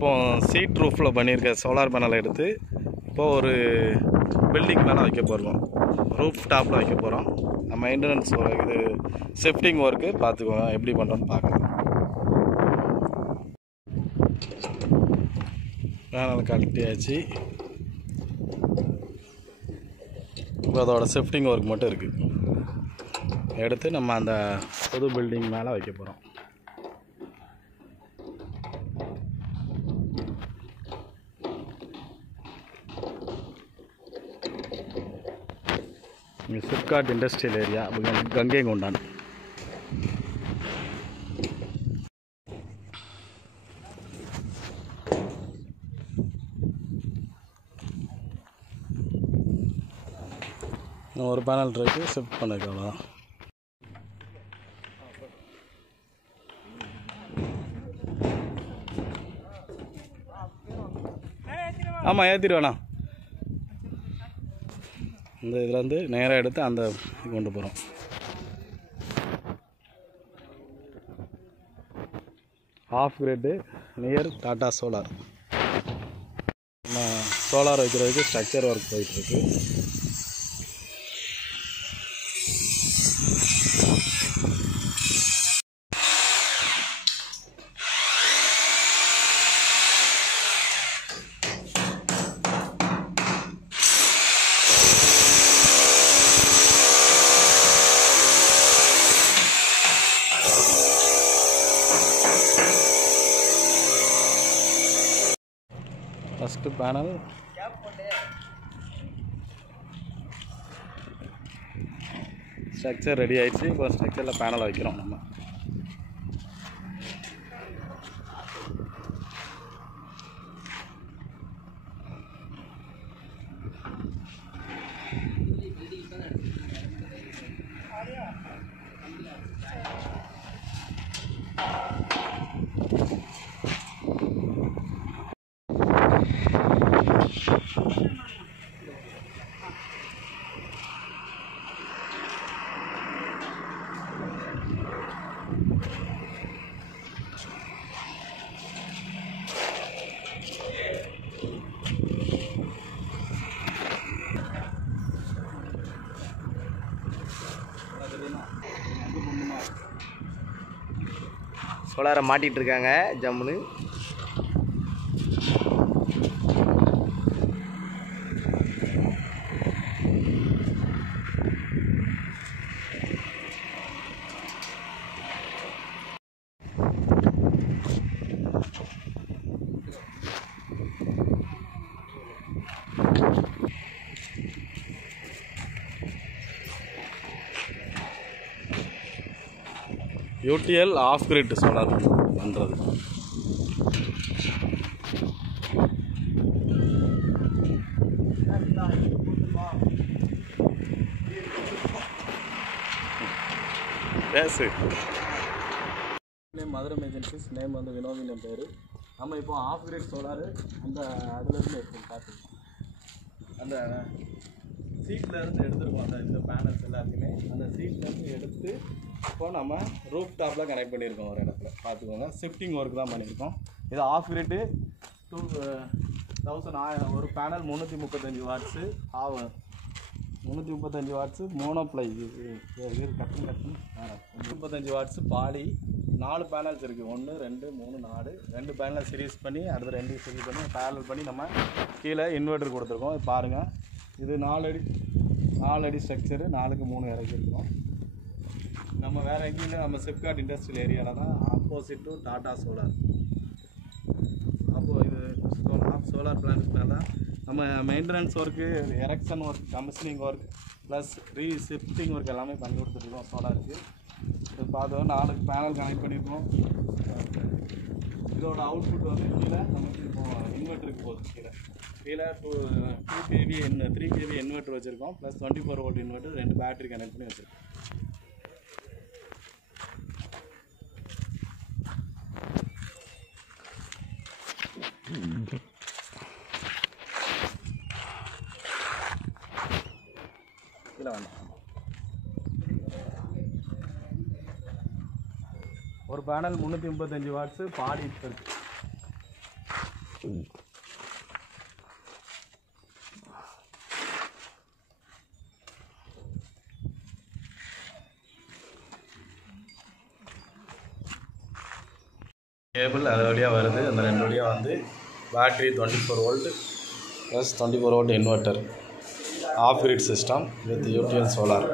இப்போ சீட் ரூஃபில் பண்ணியிருக்க சோலார் பேனலை எடுத்து இப்போது ஒரு பில்டிங் மேலே வைக்க போகிறோம். ரூஃப் டாப்பில் வைக்க போகிறோம். மெயின்டெனன்ஸ் இது ஷிஃப்டிங் ஒர்க்கு பார்த்துக்கோங்க, எப்படி பண்ணுறோன்னு பார்க்கலாம். பேனல் கழட்டியாச்சு. இப்போ அதோட ஷிஃப்டிங் ஒர்க் மட்டும் இருக்குது. எடுத்து நம்ம அந்த புது பில்டிங் மேலே வைக்க போகிறோம். SIPCOT industrial area, Gangaikondan. ஒரு பேனல் இருக்குது, ஷிஃப்ட் பண்ணிருக்கோம். அவ்வளோதான். ஆமாம், ஏற்றிடுவேண்ணா. இந்த இதில் வந்து நேராக எடுத்து அந்த கொண்டு போகிறோம். Off grid near Tata solar. நம்ம சோலார் வைக்கிறதுக்கு ஸ்ட்ரக்சர் ஒர்க் போயிட்டுருக்கு. ஃபஸ்ட்டு பேனல் ஸ்ட்ரக்சர் ரெடி ஆகிடுச்சு. இப்போ ஸ்ட்ரக்சரில் பேனல் வைக்கிறோம். நம்ம சோலாரை மாட்டிகிட்டு இருக்காங்க ஜம்முன்னு. யூடிஎல் ஆஃப் கிரிட் சோலார் பண்ணுறது. பேசு. மதுரை ஏஜென்சிஸ், நேம் வந்து வினோதின் என் பேர். நம்ம இப்போ ஆஃப் கிரிட் சோலாரு அந்த அதுலேருந்து எடுத்து பார்த்துருக்கோம். அந்த சீட்லேருந்து எடுத்துருக்கோம். அந்த இந்த பேனல்ஸ் எல்லாத்தையுமே அந்த சீட்லேருந்து எடுத்து இப்போ நம்ம ரூஃப் டாப்பில் கனெக்ட் பண்ணியிருக்கோம். ஒரு இடத்துல பார்த்துக்கோங்க. ஷிஃப்டிங் ஒர்க் தான் பண்ணியிருக்கோம். இது ஆஃப் கிரிட்டு 2000 ஒரு பேனல் 335 வாட்ஸு 335 வாட்ஸு மோனோப்ளை. இது கட்டிங் 35 வாட்ஸு பாலி. 4 பேனல்ஸ் இருக்குது. 1 2 3 4 2 பேனல் சீரீஸ் பண்ணி அடுத்து 2 சீரீஸ் பண்ணி பேனல் பண்ணி நம்ம கீழே இன்வெர்ட்டர் கொடுத்துருக்கோம். இது பாருங்கள், இது 4 அடி ஸ்ட்ரக்சரு, 4க்கு 3 இறக்கிருக்கிறோம். நம்ம வேறு எங்கேயும் நம்ம சிப்காட் இண்டஸ்ட்ரியல் ஏரியாவில் தான், ஆப்போசிட் டு டாடா சோலார். அப்போது இது சோலார் பிளான்ட் மேலே தான் நம்ம maintenance work, erection work, commissioning work plus shifting work எல்லாமே பண்ணி கொடுத்துருக்கோம் சோலாருக்கு. இது பார்த்தோம் 4 பேனல் கனெக்ட் பண்ணியிருக்கோம். இதோட அவுட்புட் வந்து கீழே நமக்கு இப்போ இன்வெர்ட்டருக்கு போகுது. கீழே 2 kV 3 kV இன்வெர்ட்டர் வச்சுருக்கோம். Plus 24 volt inverter 2 battery connect பண்ணி வச்சுருக்கோம். கீழே வேண்டாம். ஒரு பேனல் 335 வாட்ஸு பாடி இருக்குது. கேபிள் அது வழியாக வருது. அந்த 2 வழியாக வந்து battery 24 volt plus 24 volt inverter of grid system with UTL solar.